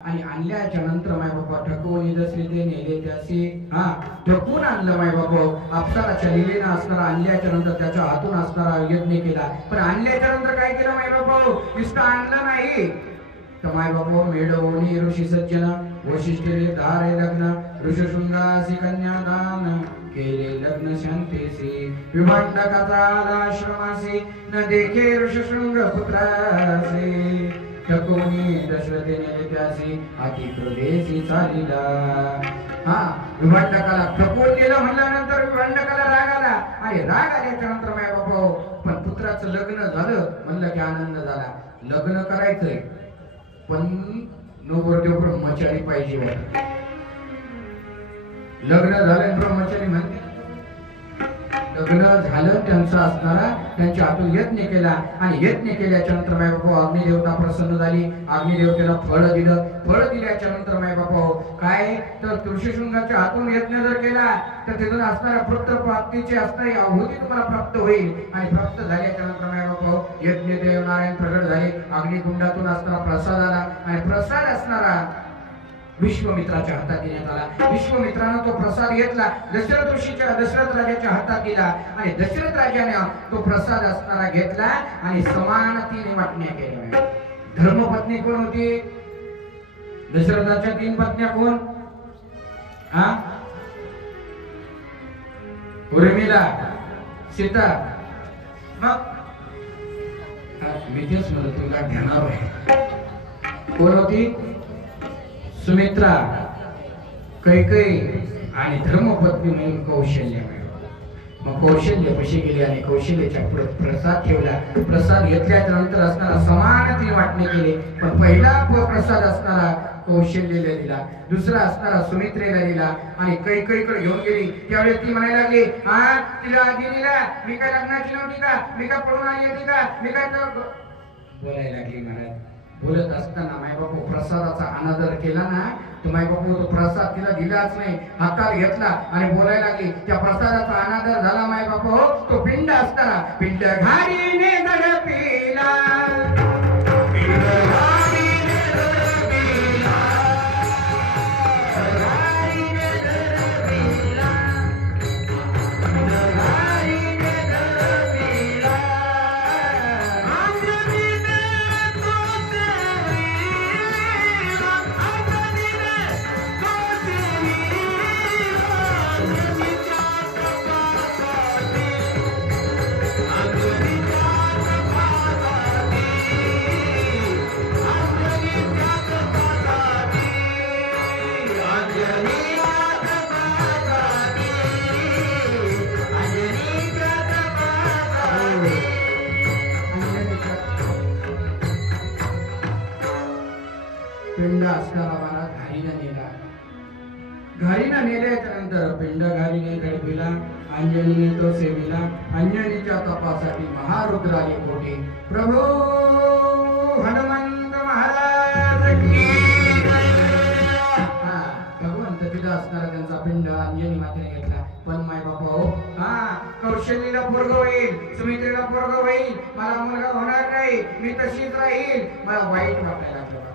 आणि आणल्याच्या नंतर माय बाबा ठकवून जसे ते नेले त्याशी ठकवून आणलं माय बाबा अप्सराच्या लिलेनं असणारा आणल्याच्या नंतर त्याच्या हातून असणारा यज्ञ केला. पण आणल्याच्या नंतर काय केलं माय बाबा नुसतं आणलं नाही तर माय बाबा मेढवणी ऋषी सज्जन वशिष्ठे धारे लग्न ऋषशृंगासी कन्यादान केले लग्न शांतीसी विभांडकाचा आश्रमासी न देखे ऋषशृंग पुत्रासी ठकवून दशरथेने त्यासी अति क्रोधेसी चालिला. विभांडकाला ठकवून दिलं म्हणल्यानंतर विभांडकाला राग आला आणि राग आल्याच्या नंतर माय बाबा पण पुत्राचं लग्न झालं म्हणलं की आनंद झाला. लग्न करायचंय पण नवरदेव ब्रह्मचारी पाहिजे. लग्न झालं ब्रह्मचारी म्हणते लग्न झालं त्यांचं असणारा त्यांच्या हातून यज्ञ केला आणि यज्ञ केल्याच्या नंतर माय बापा अग्निदेवता प्रसन्न झाली. अग्निदेवतेला फळ दिलं. फळ दिल्याच्या नंतर माय बापा काय तर ऋषीशृंगाच्या हातून यज्ञ जर केला तर तिथून असणारा पुत्र प्राप्तीची असणारी आहुती तुम्हाला प्राप्त होईल. आणि प्राप्त झाल्याच्या नंतर माय बापा यज्ञ देव नारायण प्रगट झाले. अग्निकुंडातून असणारा प्रसाद आला आणि प्रसाद असणारा विश्वामित्राच्या हातात देण्यात आला. विश्वामित्रानं तो प्रसाद घेतला दशरथ राजाच्या हातात दिला आणि दशरथ राजाने तो प्रसाद असणारा घेतला आणि समानतेने वाटण्या केल्या. धर्मपत्नी कोण होती? दशरथाच्या 3 पत्न्या कोण? उर्मिला, सीता. मग मी तेच म्हणत तुला ध्यानावर आहे. कोण होती? सुमित्रा, कैकेयी आणि धर्मपत्नी म्हणून कौशल्य. मग कौशल्य कशी गेली आणि कौशल्याच्या प्रसाद ठेवला. प्रसाद घेतल्याच्या नंतर असणारा समानतेने वाटणे केले. पण पहिला प्रसाद असणारा कौशल्याला दिला, दुसरा असणारा सुमित्रेला दिला आणि कैकेयीकडे घेऊन गेली. त्यावेळेस ती म्हणायला लागली तिला आधी दिला मी काय लग्नाची नव्हती का? मी काय पळून आली होती का? मी काय बोलायला लागली. महाराज बोलत असताना मायबापू प्रसादाचा अनादर केला ना तर मायबापू तो प्रसाद तिला दिलाच नाही, हातात घेतला आणि बोलायला लागली. त्या प्रसादाचा अनादर झाला मायबापू. तो पिंड असताना पिंड घारीने झडपिला पिंड असणारा मला घारीला नेला. घारीला नेल्याच्या नंतर पिंड घारीने झडपिला. अंजनीने तो सेविला. अंजनीच्या तपासाठी महारुद्राने कोटी प्रभू हनुमंत महाराज की भगवंत तिथं असणारा त्यांचा पिंड अंजनी मातेने घेतला. पण माय बापा कौशल्यला पोरग होईल, सुमित्रेला पोरग होईल, मला मुलगा होणार नाही, मी तशीच राहील. मला वाईट वाटायला लागलं.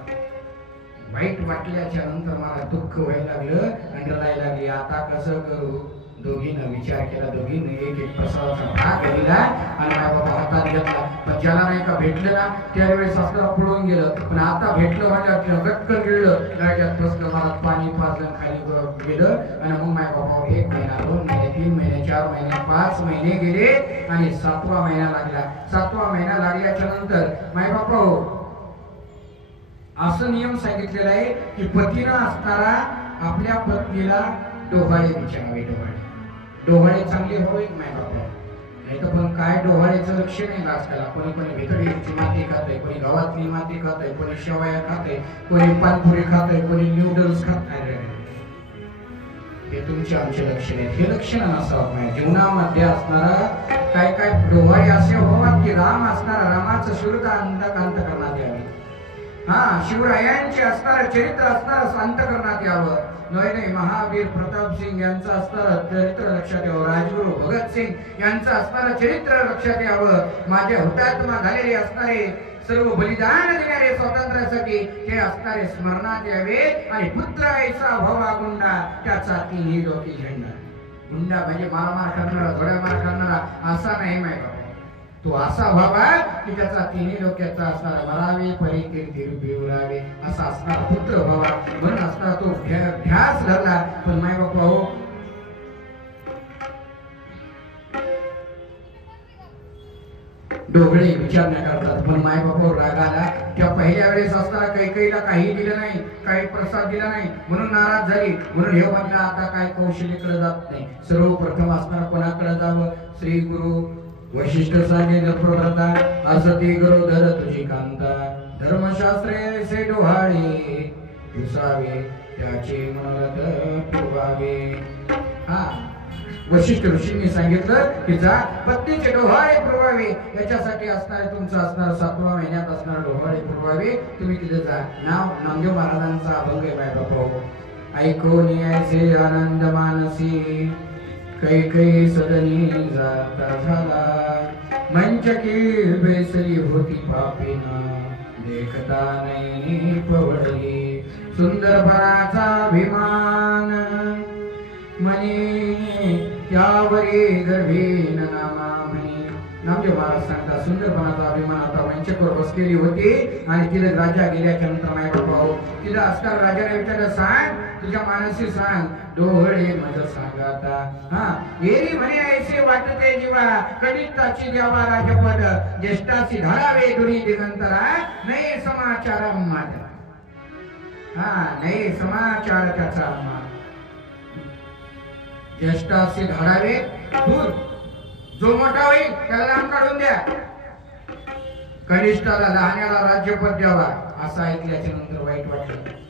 वाईट वाटल्याच्या नंतर मला दुःख व्हायला लागलं आणि रडायला लागली. आता कसं करू? दोघींना विचार केला. दोघींनी एक एक प्रसादाचा भाग दिला आणि माझ्या बाबा हातात घेतला. पण ज्याला नाही का भेटलं ना त्यावेळेस असं पळून गेलं. पण आता भेटलं म्हणजे गटकन गिळलं, गाड्यात बसलं, मला पाणी पाजलं, खाली गेलं. आणि मग माझ्या बाबा 1 महिना 2 महिने 3 महिने 4 महिने 5 महिने गेले आणि 7वा महिना लागला. 7वा महिना लागल्याच्या नंतर माझ्या बाबा असं नियम सांगितलेला आहे की पतीनं असणारा आपल्या पत्नीला डोहाळे विचारावे. डोहाळे चांगले होईल माय बाबा. नाही तर पण काय डोहाळेचं लक्ष नाही आजकाल. कोणी कोणी भितडीची माती खातंय, कोणी गावातली माती खातंय, कोणी शेवया खातंय, कोणी पानपुरी खातंय, कोणी न्यूडल्स खातंय. हे तुमचे आमचे लक्षण आहेत. हे लक्षण नसावं माझ्या जीवनामध्ये असणारा काय काय डोहाळे असे व्हावा की राम असणारा रामाचं शुद्ध अंतकरणात यावे. शिवरायांचे असणारं चरित्र असणारं अंतःकरणात यावं. नाही महावीर प्रताप सिंग यांचं असणारं चरित्र लक्षात यावं. राजगुरू भगतसिंग यांचं असणारं चरित्र लक्षात यावं. माझे हुतात्मा झालेले असणारे सर्व बलिदान देणारे स्वातंत्र्यासाठी हे असणारे स्मरणात यावे. आणि पुत्र ऐसा भवा गुंडा त्याचा तिन्ही डोकी झेंडा. गुंडा म्हणजे मारामार करणारा थोड्या मार करणारा असा नाही माहिती. तो असा व्हावा की त्याचा तिन्ही डोक्याचा असणारा मरावे परी कीर्ती उरावे असा असणारा पुत्र व्हावा. म्हणून असताना तो ध्यास धरला. पण माय बापा हो डोळे विचारण्या करतात. पण माय बापावर राग आला. त्या पहिल्या वेळेस असताना कैकेयीला काही दिलं नाही, काही प्रसाद दिला नाही म्हणून नाराज झाली. म्हणून हे म्हटलं आता काय कौशल्यकडे जात नाही. सर्वप्रथम असताना कोणाकडे जावं. श्री गुरु वशिष्ठ सांगे प्रभृता असती गुरु धर तुझी कांता. धर्मशास्त्रे से डोहाळे घुसावे त्याचे मनोरथ पुरवावे. वशिष्ठ ऋषींनी सांगितलं की जा पत्नीचे डोहाळे पुरवावे. याच्यासाठी असणारे तुमचं असणार 7व्या महिन्यात असणार डोहाळे पुरवावे. तुम्ही तिथे जा. नाव नामदेव महाराजांचा अभंग आहे बाय बापा. ऐकून ऐसे आनंद मानसी कैकेयी सदनी जाता झाला. मंचकी बेसरी होती पापीना देखता नयनी पवळली. सुंदरपणाचा अभिमान मनी त्यावरी गर्भीन नामा म्हणी. नामदेव महाराज सांगतात सुंदरपणाचा अभिमान आता मंचकवर बसलेली होती. आणि तिला राजा गेल्याच्या नंतर माय बापा तिला असणार राजाने विचारलं सांग तुझ्या मानसी सांग डोळे माझं सांगाता. येरी म्हणे ऐसे वाटते जीवा कनिष्ठाची द्यावा राजपद. ज्येष्ठाची धरावे दुरी दिगंतरा नाही समाचार माझा. नाही समाचार त्याचा ज्येष्ठाशी धाडावे दूर. जो मोठा होईल त्याला लांब काढून द्या. कनिष्ठाला लहान्याला राज्यपद द्यावा. असं ऐकल्याच्या नंतर वाईट वाटलं.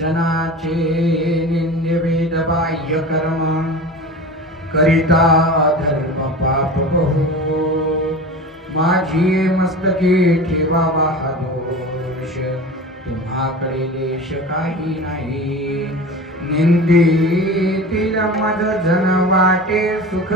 जनाचे निंद्य वेद बाह्य कर्म करिता धर्म पाप बहु. माझी मस्तकी ठेवावा हा दोष तुम्हाकडे देश काही नाही. निंदीतील मज जन वाटे सुख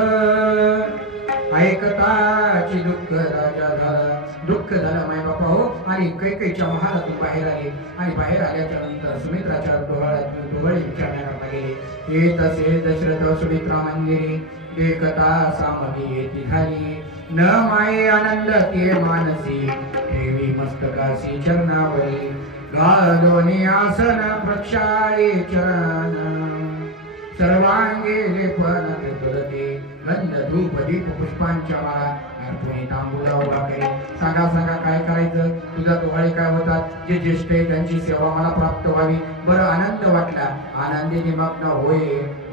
ऐकताची दुःख राजा झाला. दुःख झालं माय बापा हो. आणि कैकेयीच्या महालातून बाहेर आले. आणि बाहेर आल्याच्या नंतर सुमित्राच्या डोहाळे विचारण्याकरता गेले. येत असे दशरथ सुमित्रा मंदिरी देखता सामगी येती झाली. न माये आनंद ते मानसी ठेवी मस्तकासी चरणावरी. घालोनी आसन प्रक्षाळे चरण सर्वांगे लेपन तुलते. गंध धूप दीप पुष्पांच्या माळा अर्पणे तांबूला उभा करे. सांगा काय करायचं. तुझा डोहाळे काय होतात. जे ज्येष्ठ आहे त्यांची सेवा मला प्राप्त व्हावी. बरं आनंद वाटला. आनंदी निमग्न होय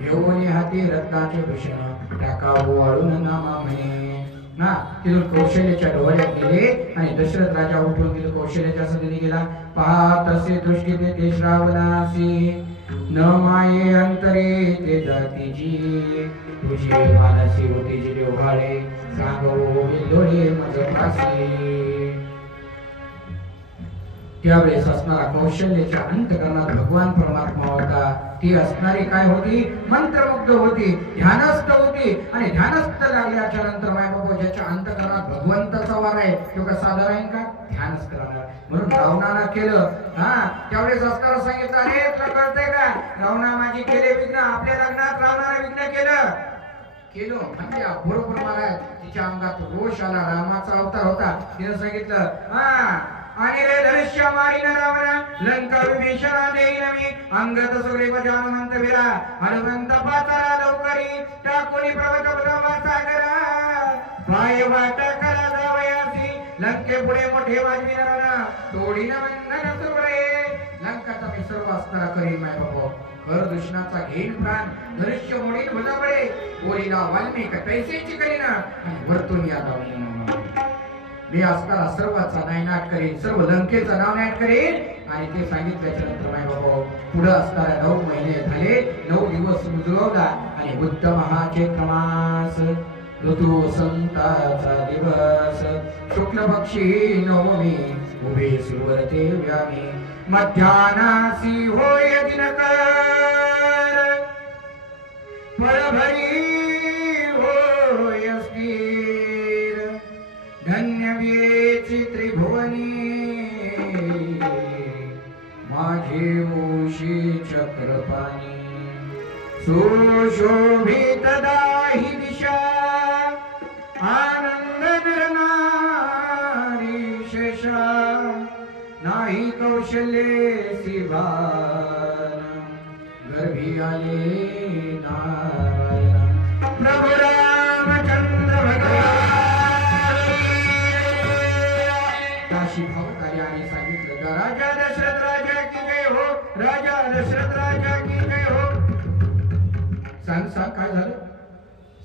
घेऊन हाती रत्नाचे भूषण टाकावू वाळून नामा म्हणे. तिथून कौशल्याच्या डोहाळ्यात गेले. आणि दशरथ राजा उठून तिथून कौशल्याच्या सदनी गेला. पहा तसे दृष्टीने ते श्रावणासी न माये अंतरे ते जातीची. तुझी मानसी होती जी डोहाळे सांगो विलोळे मज फासी. त्यावेळेस असणारा कौशल्याच्या अंतकरणात भगवान परमात्मा होता. ती असणारी काय होती मंत्रमुग्ध होती, ध्यानस्थ होती. आणि ध्यानस्थ लागल्याच्या नंतर माय बाबा ज्याच्या अंतकरणात भगवंताचा वार आहे तो का साधारण का ध्यानस्थ राहणार. म्हणून रावणाला केलं. त्यावेळेस असणारा सांगितलं अरे तुला कळतंय का रावणा माझी केले विघ्न. आपल्या लग्नात रावणाने विघ्न केलं म्हणजे बरोबर महाराज तिच्या अंगात रोष आला. रामाचा अवतार होता. तिने सांगितलं आणि रे धनुष्य मारीन रावणा लंका विभीषणा देईन मी. अंगत सुग्रीव जानुमंत वीरा हनुमंत पाचारा लवकरी. टाकोनी पर्वत भ्रमा सागरा पाय वाट करा जावयासी. लंके पुढे मोठे वाजवी रण तोडीन बंधन सुरे. लंकाचा मी सर्व असणारा करीन माय बाबा. कर दुष्णाचा घेईन प्राण धनुष्य मोडीन भुजाबळे. ओरीला वाल्मिक तैसेची करीन आणि वरतून या जाऊन मी असणारा सर्वांचा नायनाट करेन. सर्व लंकेचा नावनाट करेन. आणि ते सांगितल्याच्या नंतर माय बाबा पुढे असणारा 9 महिने झाले. 9 दिवस उजळवला. आणि उत्तम हा चैत्र मास ऋतू संताचा दिवस शुक्ल पक्षी नवमी उभे सुरते व्यामी मध्यानासी होय दिनकर फळभरी होय स्थिर धन्य वेची त्रिभुवनी माझे उशी चक्रपाणी सुशोभित दाही दिशा आनंद निर्नारी शेषा नाही कौशल्ये शिवान गर्भी आले नारायण प्रभु रामचंद्र भगवान काशी भावतारी आणि सांगितलं राजा दशरथ राजा की जय हो राजा दशरथ राजा की जय हो सांग सांग काय झालं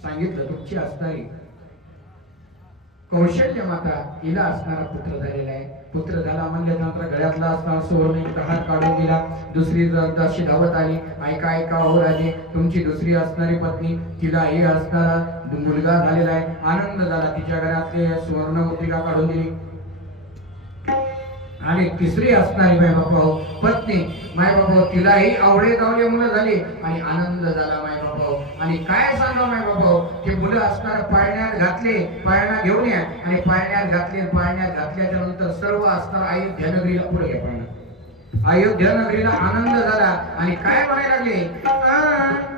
सांगितलं तुमची असणारी कौशल्य माता हिला असणारा पुत्र झालेला आहे पुत्र झाला म्हणल्यानंतर गळ्यातला असणारा सुवर्ण एक हात काढून दिला दुसरी जशी धावत आली ऐका ऐका हो राजे तुमची दुसरी असणारी पत्नी तिला हे असणारा मुलगा झालेला आहे आनंद झाला तिच्या घरातले सुवर्ण मुद्रिका काढून दिली आणि तिसरी असणारी माय बापा पत्नी माय बापा तिलाही आवडे जावले मुलं झाली आणि आनंद झाला माय बापा आणि काय सांगा माय बापा ते मुलं असणार पाळण्यात घातले पाळणा घेऊन या आणि पाळण्यात घातले पाळण्यात घातल्याच्या नंतर सर्व असणार अयोध्या नगरीला पुढे घ्या पाळणा अयोध्या नगरीला आनंद झाला आणि काय म्हणायला लागले